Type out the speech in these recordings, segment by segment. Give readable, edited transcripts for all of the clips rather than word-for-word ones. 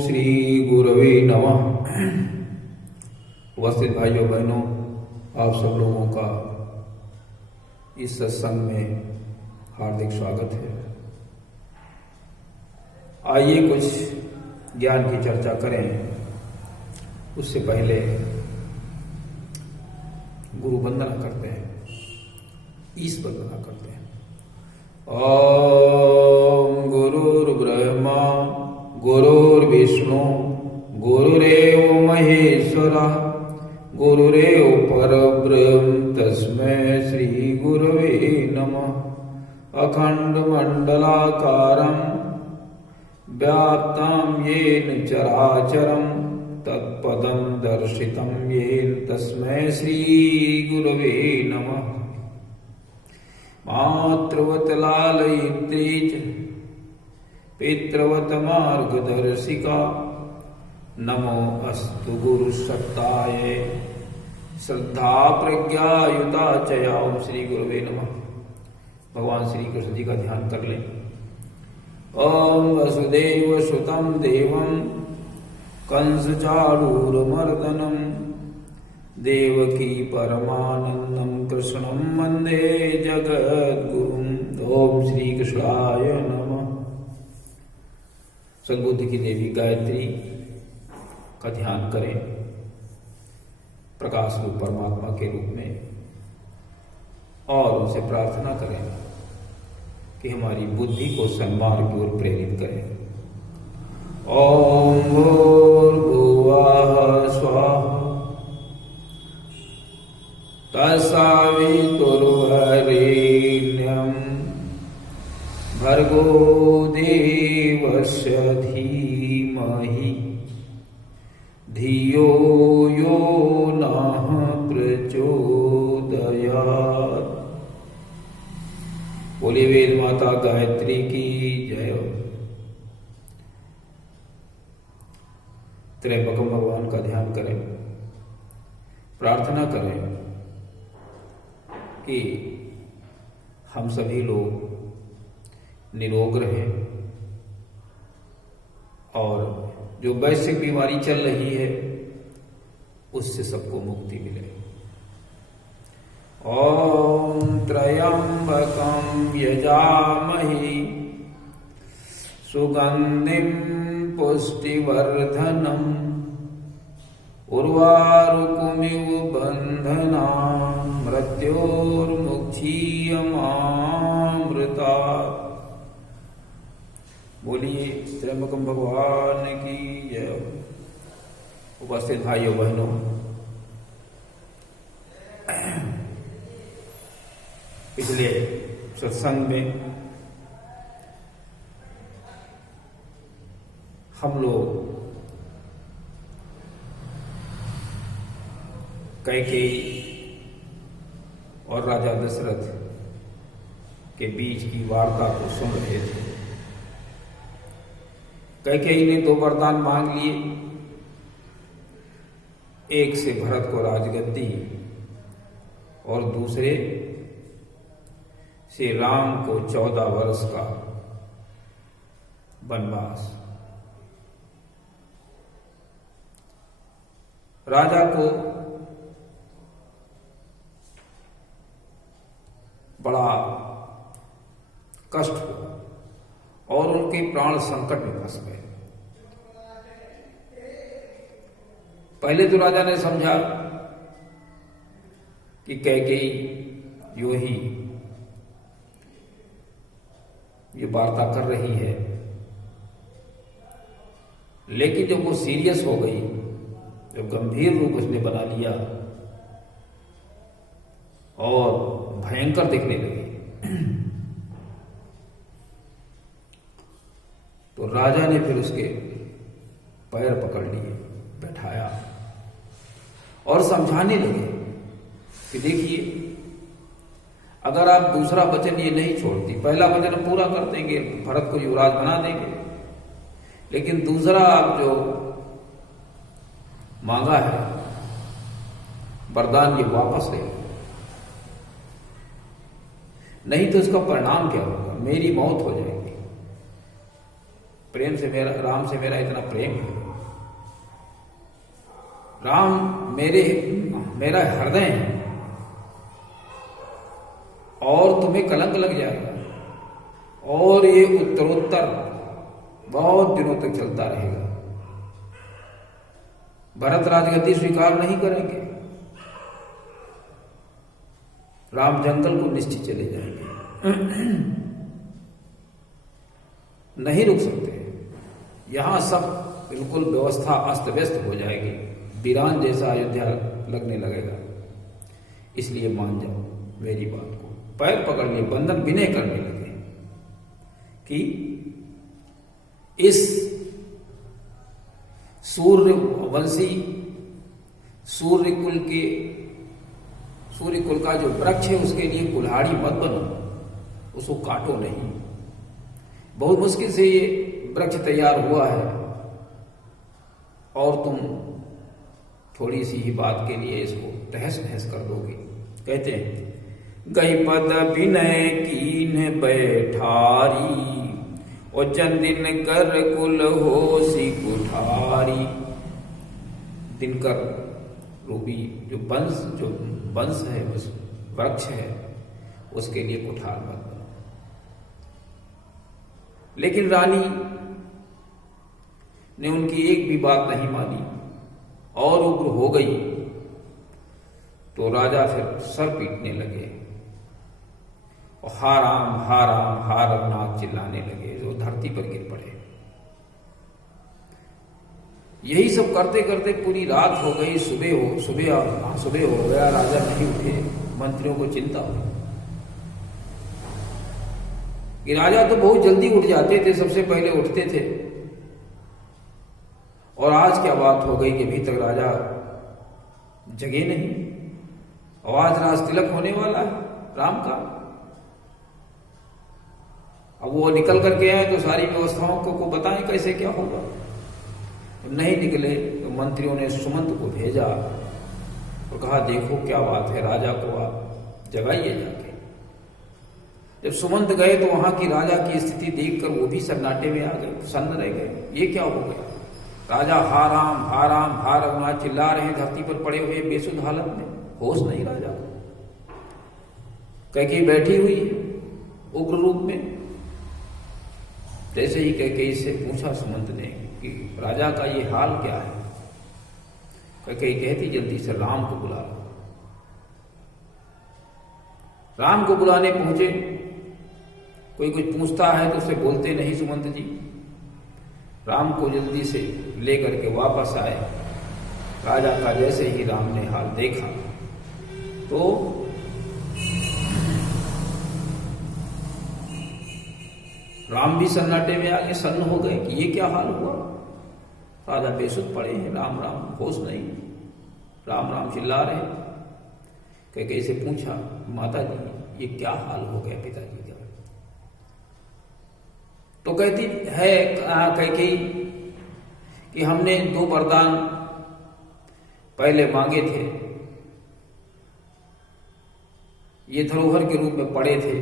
श्री गुरवे नमः। उपस्थित भाइयों बहनों, आप सब लोगों का इस सत्संग में हार्दिक स्वागत है। आइए कुछ ज्ञान की चर्चा करें। उससे पहले गुरु वंदना करते हैं, ईश वंदना करते हैं। ओम गुरुर्ब्रह्मा गुरुर्विष्णु गुरुरेव महेश्वरा गुरुरेव परब्रह्म तस्मै श्री गुरवे नमः। अखंड मंडलाकारं व्याप्तं येन चराचरं तत्पदं दर्शितं येन तस्मै श्री गुरवे नमः। मातृवत लालयित्री च पितृवत मार्गदर्शिका नमो अस्तु गुरुसत्ताय श्रद्धा प्रज्ञायुता चया। ओम श्री गुरुवे नमः। भगवान श्री कृष्ण जी का ध्यान कर लें। ओम वसुदेव सुतं देवं कंसचाणूरमर्दनं देवकी परमानंदं कृष्णं वंदे जगद्गुरुं। ओम श्री कृष्णाय नमः। सद्बुद्धि की देवी गायत्री का ध्यान करें, प्रकाश रूप परमात्मा के रूप में, और उनसे प्रार्थना करें कि हमारी बुद्धि को सन्मार्ग की ओर प्रेरित करें। ओम भूर्भुवः स्वः तत्सवितुर्वरेण्यं भर्गो देवस्य धीमहि धियो यो नः प्रचोदयात्। बोलिए वेद माता गायत्री की जय। त्रैंबकम भगवान का ध्यान करें, प्रार्थना करें कि हम सभी लोग निरोग रहें और जो वैश्विक बीमारी चल रही है उससे सबको मुक्ति मिले। ओम त्र्यंबकं यजामहि सुगंधिं पुष्टिवर्धनम् उर्वारुकमिव बन्धनान् मृत्योर्मुक्षीयमामृतात्। बोलिए त्र्यंबकम भगवान की जय। उपस्थित भाइयों बहनों, पिछले सत्संग में हम लोग कैकेयी और राजा दशरथ के बीच की वार्ता को सुन रहे थे। कैकेयी ने 2 वरदान मांग लिए, एक से भरत को राजगद्दी और दूसरे से राम को 14 वर्ष का वनवास। राजा को बड़ा कष्ट हुआ और उनके प्राण संकट में फंस गए। पहले तो राजा ने समझा कि कैकेयी यूं ही ये वार्ता कर रही है, लेकिन जब वो सीरियस हो गई, जब गंभीर रूप उसने बना लिया और भयंकर दिखने लगी, तो राजा ने फिर उसके पैर पकड़ लिए, बैठाया और समझाने लगे कि देखिए, अगर आप दूसरा वचन ये नहीं छोड़ती, पहला वचन हम पूरा कर देंगे, भरत को युवराज बना देंगे, लेकिन दूसरा आप जो मांगा है वरदान, ये वापस ले लो, नहीं तो इसका परिणाम क्या होगा, मेरी मौत हो जाएगी। प्रेम से मेरा, राम से मेरा इतना प्रेम है, राम मेरा हृदय है, और तुम्हें कलंक लग जाएगा, और ये उत्तरोत्तर बहुत दिनों तक चलता रहेगा। भरत राजगद्दी स्वीकार नहीं करेंगे, राम जंगल को निश्चित चले जाएंगे, नहीं रुक सकते। यहां सब बिल्कुल व्यवस्था अस्त व्यस्त हो जाएगी, वीरान जैसा अयोध्या लगने लगेगा। इसलिए मान जाओ मेरी बात को, पैर पकड़ लिए, बंधन विनय करने लगे कि इस सूर्यवंशी सूर्य कुल का जो वृक्ष है उसके लिए कुल्हाड़ी मत बनो, उसको काटो नहीं। बहुत मुश्किल से ये वृक्ष तैयार हुआ है और तुम थोड़ी सी ही बात के लिए इसको तहस नहस कर दोगे। कहते हैं गई पद विनय कीन बैठारी, और चंदिन कर कुल होसी कुठारी। दिनकर रूपी जो वंश है, उस वृक्ष है, उसके लिए कुठार मत बनो। लेकिन रानी ने उनकी एक भी बात नहीं मानी और उग्र हो गई, तो राजा फिर सर पीटने लगे और हा राम हा रघुनाथ चिल्लाने लगे, जो धरती पर गिर पड़े। यही सब करते करते पूरी रात हो गई, सुबह हो गया, राजा नहीं उठे। मंत्रियों को चिंता हुई कि राजा तो बहुत जल्दी उठ जाते थे, सबसे पहले उठते थे, और आज क्या बात हो गई कि अभी तक राजा जगे नहीं, और आज राज तिलक होने वाला है राम का। अब वो निकल करके आए तो सारी व्यवस्थाओं को बताएं कैसे क्या होगा। तो नहीं निकले तो मंत्रियों ने सुमंत को भेजा और कहा देखो क्या बात है, राजा को आप जगाइए जाके। जब सुमंत गए तो वहां की राजा की स्थिति देखकर वो भी सन्नाटे में आ गए, सन्न रह गए, ये क्या हो गया। राजा हा राम रघुनाथ चिल्ला रहे हैं, धरती पर पड़े हुए बेसुध हालत में, होश नहीं राजा को। कैकेयी बैठी हुई है उग्र रूप में। जैसे ही कैकेयी से पूछा सुमंत ने कि राजा का ये हाल क्या है, कैकेयी कहती जल्दी से राम को बुला लो। राम को बुलाने पहुंचे, कोई कुछ पूछता है तो उसे बोलते नहीं सुमंत जी। राम को जल्दी से लेकर के वापस आए। राजा का जैसे ही राम ने हाल देखा तो राम भी सन्नाटे में आगे सन्न हो गए कि ये क्या हाल हुआ। राजा बेसुध पड़े हैं, राम राम होश नहीं, राम राम चिल्ला रहे। कैकेयी से पूछा माता जी ये क्या हाल हो गया पिताजी का। तो कहती है कैकेयी कि हमने 2 वरदान पहले मांगे थे, ये धरोहर के रूप में पड़े थे,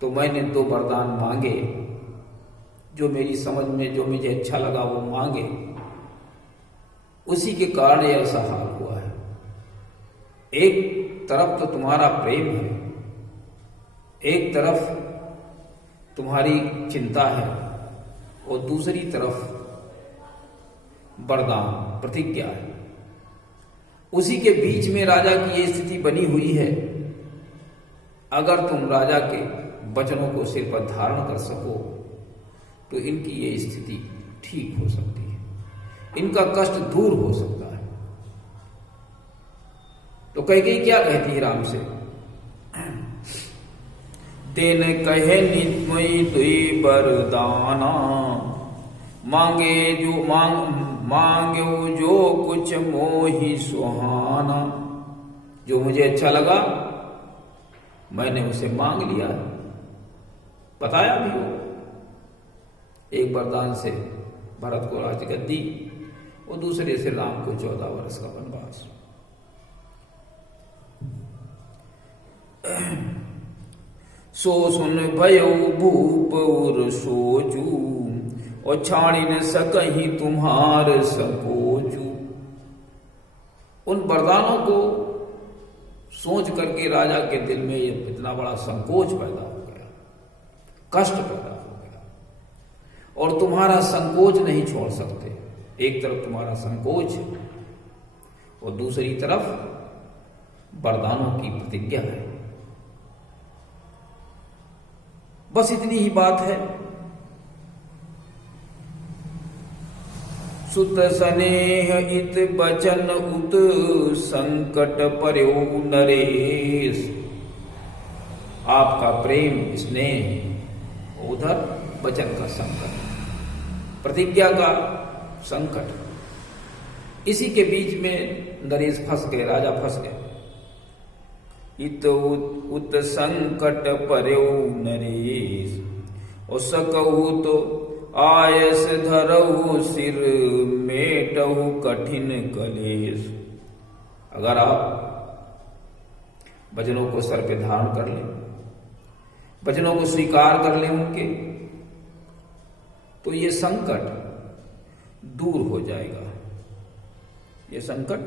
तो मैंने 2 वरदान मांगे, जो मेरी समझ में जो मुझे अच्छा लगा वो मांगे, उसी के कारण ये ऐसा हाल हुआ है। एक तरफ तो तुम्हारा प्रेम है, एक तरफ तुम्हारी चिंता है, और दूसरी तरफ वरदान प्रतिज्ञा है। उसी के बीच में राजा की ये स्थिति बनी हुई है। अगर तुम राजा के वचनों को सिर पर धारण कर सको तो इनकी ये स्थिति ठीक हो सकती है, इनका कष्ट दूर हो सकता है। तो कैकेयी क्या कहती है राम से, तेन कहे नित्मयी तुई वरदाना, मांगे जो कुछ मोहि सुहाना। जो मुझे अच्छा लगा मैंने उसे मांग लिया, बताया भी हो। एक वरदान से भरत को राजगद्दी और दूसरे से राम को 14 वर्ष का वनवास। सो सुन भयो भूप और सोजू, और छाड़ी न सकहीं तुम्हार संकोचू। उन वरदानों को सोच करके राजा के दिल में इतना बड़ा संकोच पैदा हो गया, कष्ट पैदा हो गया, और तुम्हारा संकोच नहीं छोड़ सकते। एक तरफ तुम्हारा संकोच है और दूसरी तरफ वरदानों की प्रतिज्ञा है। बस इतनी ही बात है। सुत स्नेह इत बचन उत संकट पर्यो नरेश। आपका प्रेम स्नेह, उधर वचन का संकट, प्रतिज्ञा का संकट, इसी के बीच में नरेश फंस गए, राजा फंस गए। इत उत संकट पर्यो नरेश, और सकहु तो आयस धरहु सिर मेटहु कठिन कलेश। अगर आप वचनों को सर पे धारण कर लें, वचनों को स्वीकार कर लें उनके, तो ये संकट दूर हो जाएगा, ये संकट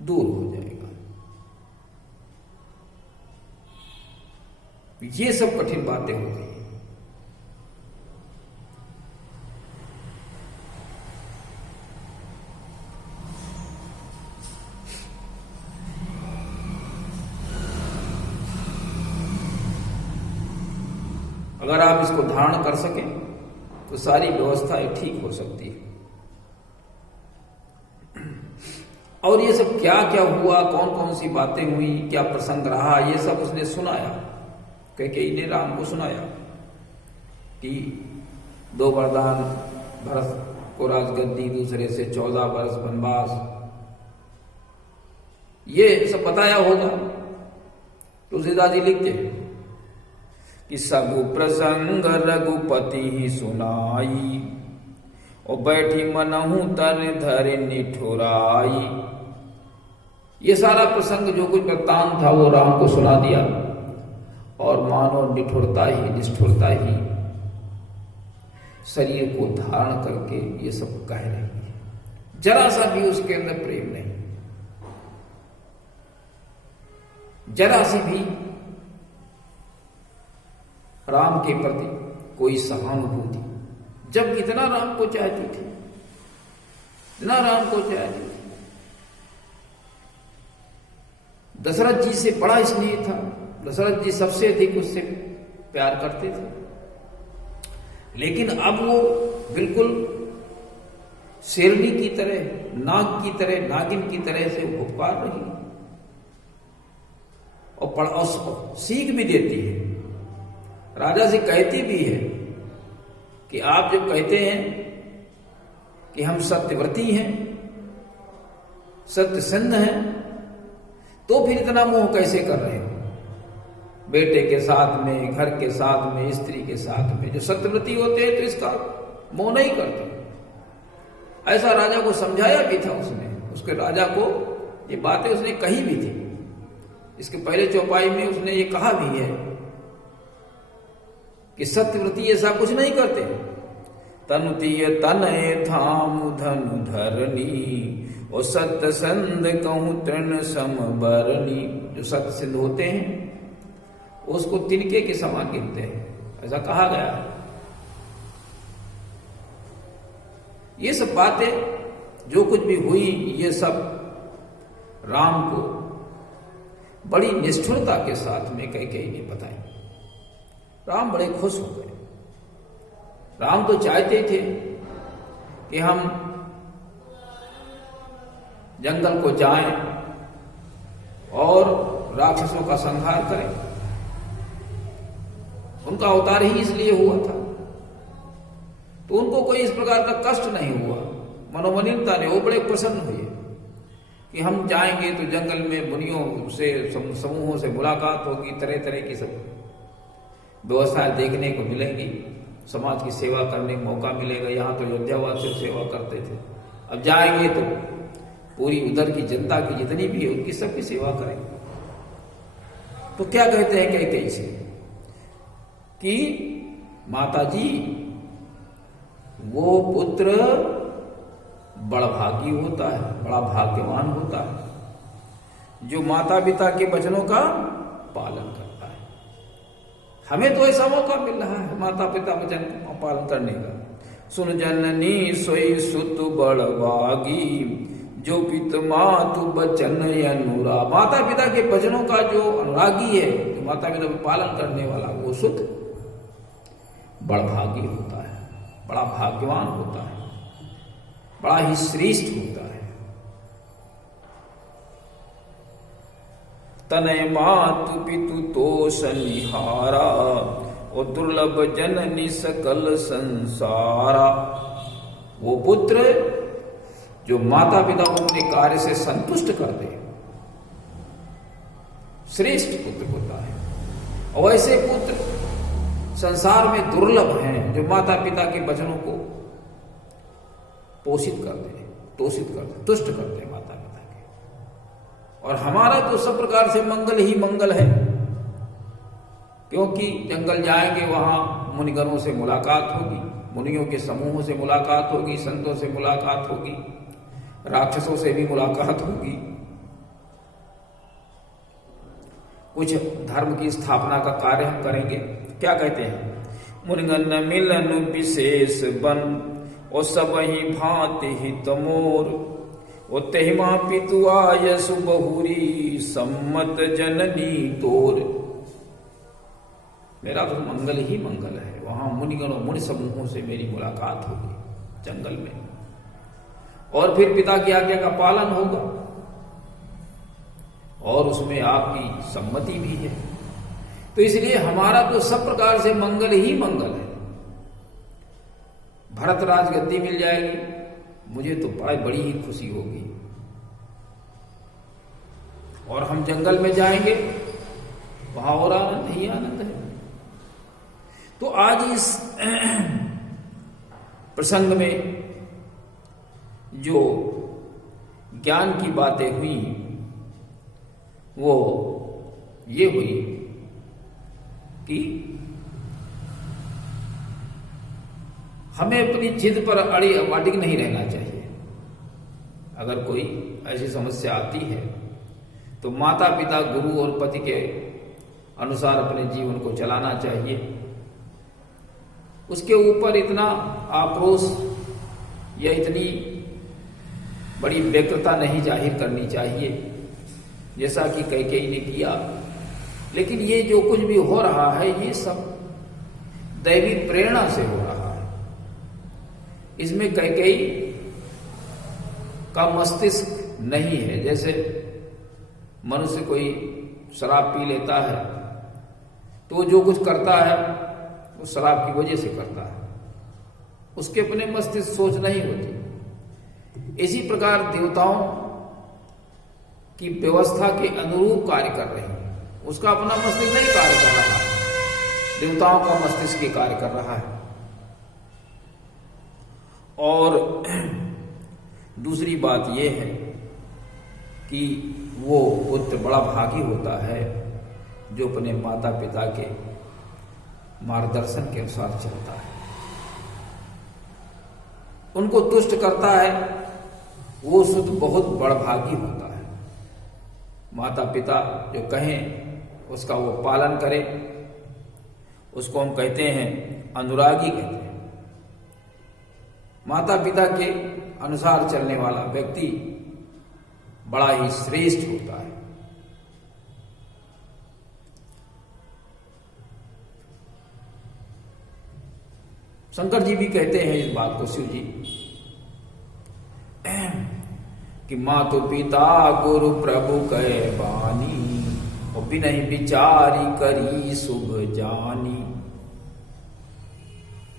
दूर हो जाएगा। ये सब कठिन बातें हो गई। अगर आप इसको धारण कर सकें तो सारी व्यवस्थाएं ठीक हो सकती है। और ये सब क्या क्या हुआ, कौन कौन सी बातें हुई, क्या प्रसंग रहा, ये सब उसने सुनाया। कैकेयी ने राम को सुनाया कि 2 वरदान, भरत को राजगद्दी, दूसरे से 14 वर्ष वनवास, ये सब बताया होगा। तुलसीदास जी लिखते हैं कि सबु प्रसंग रघुपति ही सुनाई, और बैठी मनहु तन धरे निठुराई। ये सारा प्रसंग जो कुछ वृत्तांत था वो राम को सुना दिया, और मानो निठुरता ही, निष्ठुरता ही शरीर को धारण करके ये सब कह रही है। जरा सा भी उसके अंदर प्रेम नहीं, जरा सी भी राम के प्रति कोई सहानुभूति। जब इतना राम को चाहती थी, इतना राम को चाहती थी, दशरथ जी से बड़ा स्नेह था, दशरथ जी सबसे अधिक उससे प्यार करते थे, लेकिन अब वो बिल्कुल शेरनी की तरह, नाग की तरह, नागिन की तरह से उपकार रही, और सीख भी देती है, राजा से कहती भी है कि आप जब कहते हैं कि हम सत्यव्रती हैं, सत्यसंध हैं, तो फिर इतना मोह कैसे कर रहे हो? बेटे के साथ में, घर के साथ में, स्त्री के साथ में। जो सत्यव्रती होते हैं तो इसका मोह नहीं करते। ऐसा राजा को समझाया भी था उसने, उसके राजा को ये बातें उसने कही भी थी। इसके पहले चौपाई में उसने ये कहा भी है कि सत्यव्रती ऐसा कुछ नहीं करते। तनुतीय तनय थाम धनु धरनी, और सत्य संध कहूं तृण समबरनी। जो सत्य सिद्ध होते हैं उसको तिनके के समान गिनते हैं, ऐसा कहा गया। ये सब बातें जो कुछ भी हुई, ये सब राम को बड़ी निष्ठुरता के साथ में कैकेयी ने बताई। राम बड़े खुश हो गए। राम तो चाहते थे कि हम जंगल को जाएं और राक्षसों का संहार करें। उनका अवतार ही इसलिए हुआ था, तो उनको कोई इस प्रकार का कष्ट नहीं हुआ, मनोमलिनता नहीं। वो बड़े प्रसन्न हुए कि हम जाएंगे तो जंगल में मुनियों से, समूहों से मुलाकात होगी, तरह तरह की सब व्यवस्थाएं देखने को मिलेंगी, समाज की सेवा करने का मौका मिलेगा। यहाँ तो अयोध्यावासी सेवा करते थे, अब जाएंगे तो पूरी उधर की जनता की जितनी भी है उनकी सबकी सेवा करेंगे। तो क्या कहते हैं कैकेयी से कि माता जी वो पुत्र बड़ा भागी होता है, बड़ा भाग्यवान होता है जो माता पिता के वचनों का पालन करता है। हमें तो ऐसा मौका मिल रहा है माता पिता वचन पालन करने का। सुन जननी सोई सुत बड़ भागी, जो पित मातु बचन अनुराग। माता पिता के वचनों का जो अनुरागी है, जो माता पिता का पालन करने वाला, वो सुत बड़ भागी होता है, बड़ा भाग्यवान होता है, बड़ा ही श्रेष्ठ होता है। तनय मातु पितु तोष निहारा, और दुर्लभ जननी सकल संसारा। वो पुत्र जो माता पिता को अपने कार्य से संतुष्ट कर दे, श्रेष्ठ पुत्र होता है। और ऐसे पुत्र संसार में दुर्लभ हैं जो माता पिता के वचनों को पोषित कर दे, तोषित कर दे, तुष्ट कर दे माता पिता के। और हमारा तो सब प्रकार से मंगल ही मंगल है, क्योंकि जंगल जाएंगे वहां मुनिगणों से मुलाकात होगी, मुनियों के समूहों से मुलाकात होगी, संतों से मुलाकात होगी, राक्षसों से भी मुलाकात होगी। कुछ धर्म की स्थापना का कार्य हम करेंगे। क्या कहते हैं? मुनिगण मिलन विशेष बन, और सब ही भांति हित मोर, और तेहिमा पितु आयसु बहुरी, सम्मत जननी तोर। मेरा तो मंगल ही मंगल है, वहां मुनिगणों मुनि समूहों से मेरी मुलाकात होगी जंगल में, और फिर पिता की आज्ञा का पालन होगा, और उसमें आपकी सम्मति भी है। तो इसलिए हमारा तो सब प्रकार से मंगल ही मंगल है। भरत राज गद्दी मिल जाएगी, मुझे तो बड़ी ही खुशी होगी। और हम जंगल में जाएंगे, वहां और आनंद ही आनंद है। तो आज इस प्रसंग में जो ज्ञान की बातें हुई, वो ये हुई कि हमें अपनी जिद पर अड़िग नहीं रहना चाहिए। अगर कोई ऐसी समस्या आती है तो माता पिता, गुरु और पति के अनुसार अपने जीवन को चलाना चाहिए। उसके ऊपर इतना आक्रोश या इतनी बड़ी व्यग्रता नहीं जाहिर करनी चाहिए जैसा कि कैकेयी ने किया। लेकिन ये जो कुछ भी हो रहा है, ये सब दैवी प्रेरणा से हो रहा है। इसमें कैकेयी का मस्तिष्क नहीं है। जैसे मनुष्य कोई शराब पी लेता है तो जो कुछ करता है वो शराब की वजह से करता है, उसके अपने मस्तिष्क सोच नहीं होती। इसी प्रकार देवताओं की व्यवस्था के अनुरूप कार्य कर रहे हैं, उसका अपना मस्तिष्क नहीं कार्य कर रहा है, देवताओं का मस्तिष्क ही कार्य कर रहा है। और दूसरी बात यह है कि वो पुत्र बड़ा भागी होता है जो अपने माता पिता के मार्गदर्शन के अनुसार चलता है, उनको तुष्ट करता है। वो सुध बहुत बड़भागी होता है। माता पिता जो कहें उसका वो पालन करे, उसको हम कहते हैं अनुरागी कहते हैं। माता पिता के अनुसार चलने वाला व्यक्ति बड़ा ही श्रेष्ठ होता है। शंकर जी भी कहते हैं इस बात को, शिव जी, कि मातु पिता गुरु प्रभु कहे बानी, और बिनहि विचारी करी शुभ जानी।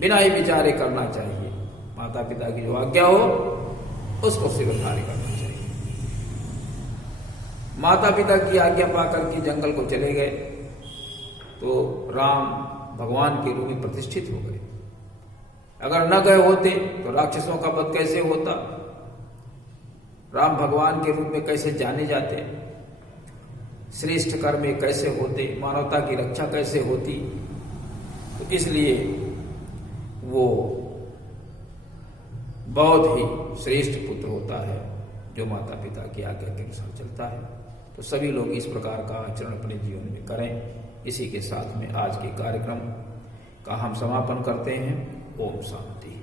बिना ही विचारे करना चाहिए। माता पिता की जो आज्ञा हो उसको शिरोधार्य करना चाहिए। माता पिता की आज्ञा पाकर के जंगल को चले गए तो राम भगवान के रूप में प्रतिष्ठित हो गए। अगर न गए होते तो राक्षसों का वध कैसे होता, राम भगवान के रूप में कैसे जाने जाते, श्रेष्ठ कर्म कैसे होते, मानवता की रक्षा कैसे होती। तो इसलिए वो बहुत ही श्रेष्ठ पुत्र होता है जो माता पिता की आज्ञा के अनुसार चलता है। तो सभी लोग इस प्रकार का आचरण अपने जीवन में करें। इसी के साथ में आज के कार्यक्रम का हम समापन करते हैं। ओम शांति।